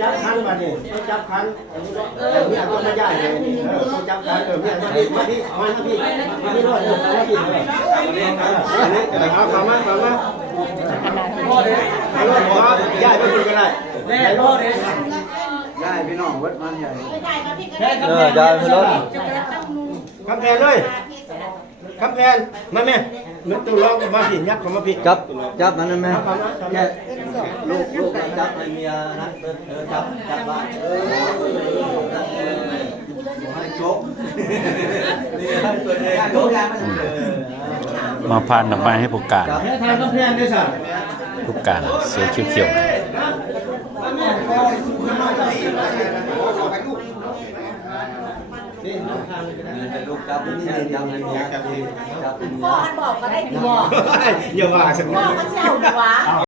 จับคันมาดิต้องจับคันเนี่ยต้องมาย่ายเลยต้องจับคันเนี่ยมาที่มาที่รอดเลยมาที่เลยอันนี้เอาฟังมาพ่อเด้ไอ้รอดหมอย่ายไปคุยกันได้แม่พ่อเด้ย่ายพี่น้องวัดมันใหญ่ย่ายไปรถคำแพนเลยคำแพนมาแม่นึกตัวร้องมาผิดยักษ์ของมาผิดจับมันนั่นแม่แค่ลูกจับไอ้เมียนะจับบ้านให้โจ๊กมาพานดอกไม้ให้ผู้การ ทางคำแพนด้วยสิ ผู้การเสือเขียวลูกจับนี่จับนี่จับนี่ พ่อบอกก็ได้ดีบอก อย่าว่าสัก พ่อก็เช่าดีวะ